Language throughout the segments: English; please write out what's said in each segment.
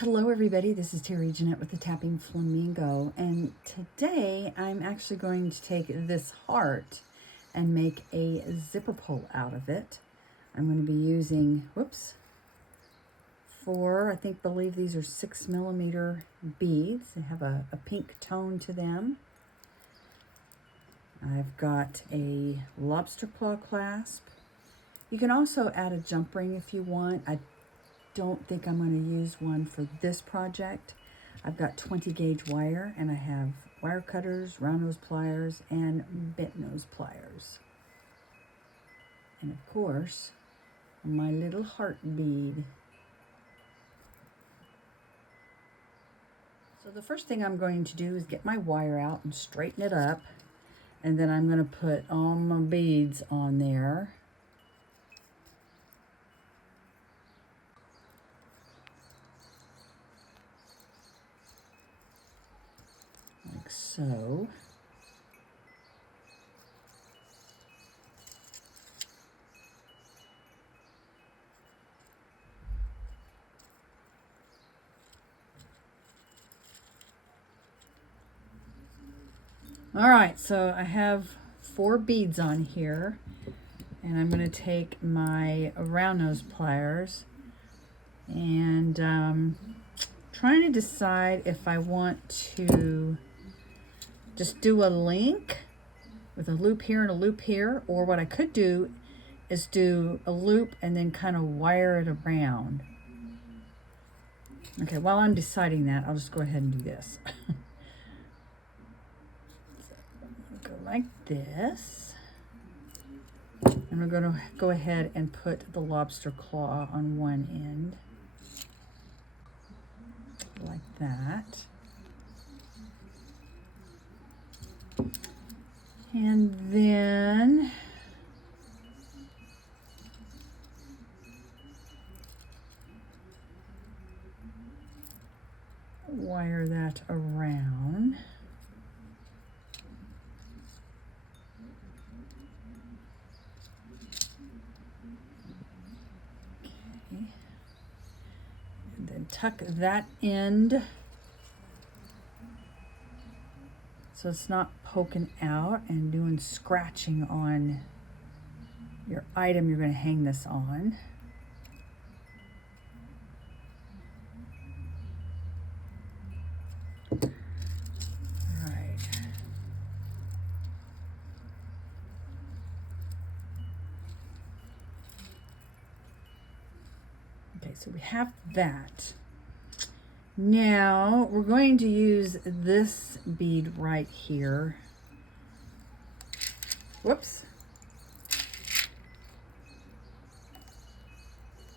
Hello everybody, this is Terry Jeanette with the Tapping Flamingo, and today I'm actually going to take this heart and make a zipper pull out of it. I'm going to be using, believe these are 6mm beads. They have a pink tone to them. I've got a lobster claw clasp. You can also add a jump ring if you want. I don't think I'm going to use one for this project. I've got 20 gauge wire, and I have wire cutters, round nose pliers, and bent nose pliers. And of course, my little heart bead. So the first thing I'm going to do is get my wire out and straighten it up, and then I'm going to put all my beads on there. Like so. All right, so I have 4 beads on here, and I'm going to take my round nose pliers and trying to decide if I want to just do a link with a loop here and a loop here, or what I could do is do a loop and then kind of wire it around. Okay, while I'm deciding that, I'll just go ahead and do this. So, go like this. And we're going to go ahead and put the lobster claw on one end. Like that. And then wire that around. Okay. And then tuck that end so it's not poking out and doing scratching on your item you're going to hang this on. Right. Okay, so we have that. Now we're going to use this bead right here. Whoops.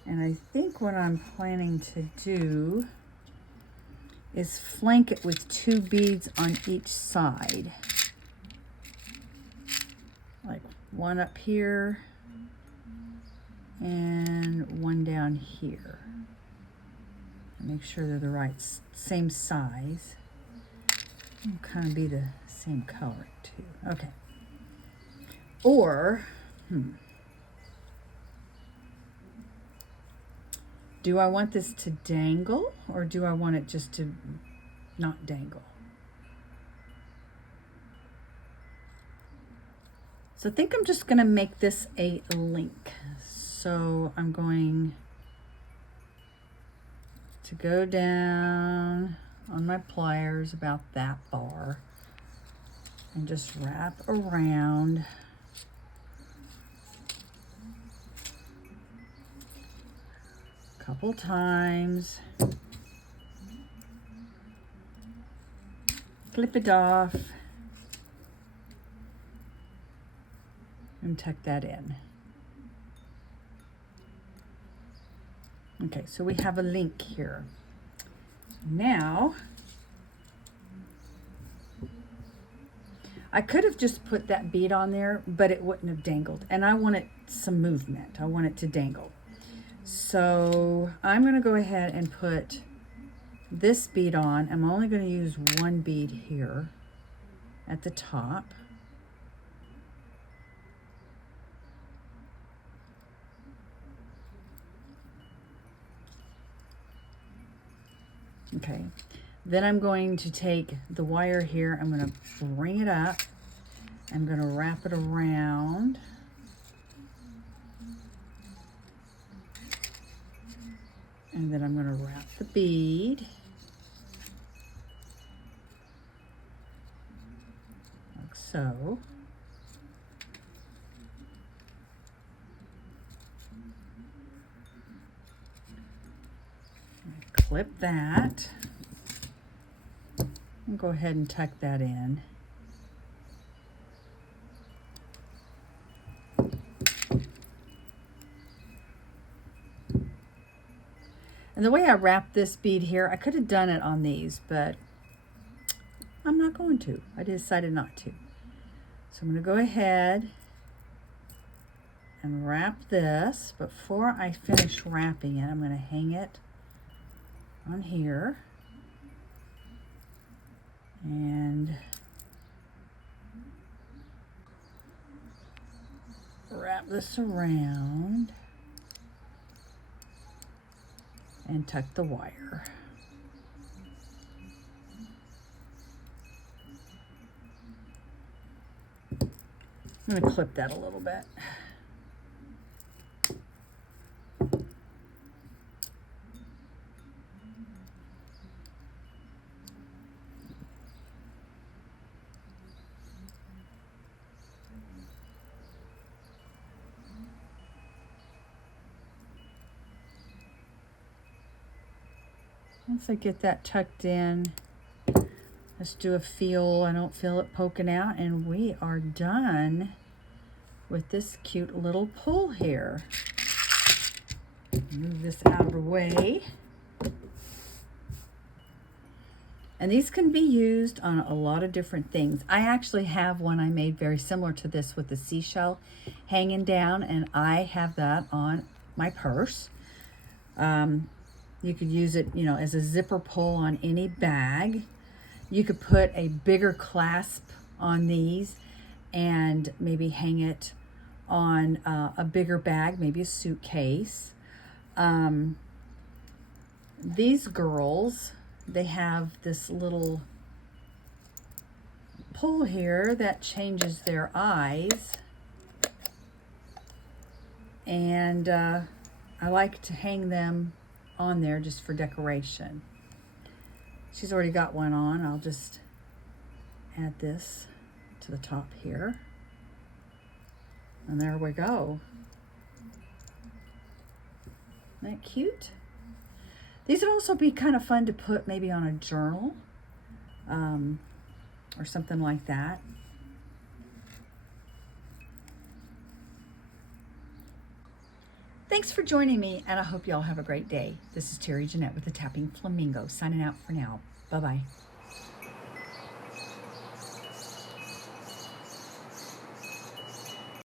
And I think what I'm planning to do is flank it with 2 beads on each side. Like one up here and one down here. Make sure they're the right, same size. It'll kind of be the same color too. Okay. Or, do I want this to dangle, or do I want it just to not dangle? So I think I'm just going to make this a link. So I'm going to go down on my pliers about that far and just wrap around. A couple times. Clip it off and tuck that in. Okay, so we have a link here. Now, I could have just put that bead on there, but it wouldn't have dangled. And I wanted some movement. I want it to dangle. So I'm going to go ahead and put this bead on. I'm only going to use 1 bead here at the top. Okay. Then I'm going to take the wire here. I'm going to bring it up. I'm going to wrap it around. And then I'm going to wrap the bead. Like so. Clip that. And go ahead and tuck that in. And the way I wrap this bead here, I could have done it on these, but I'm not going to. I decided not to. So I'm going to go ahead and wrap this. Before I finish wrapping it, I'm going to hang it on here. And wrap this around and tuck the wire. I'm going to clip that a little bit. Once I get that tucked in, let's do a feel. I don't feel it poking out, and we are done with this cute little pull here. Move this out of the way. And these can be used on a lot of different things. I actually have one I made very similar to this with the seashell hanging down, and I have that on my purse. You could use it, you know, as a zipper pull on any bag. You could put a bigger clasp on these and maybe hang it on a bigger bag, maybe a suitcase. These girls, they have this little pull here that changes their eyes. And I like to hang them on there just for decoration. She's already got one on. I'll just add this to the top here. And there we go. Isn't that cute? These would also be kind of fun to put maybe on a journal or something like that. Thanks for joining me, and I hope you all have a great day. This is Terry Jeanette with the Tapping Flamingo, signing out for now. Bye-bye.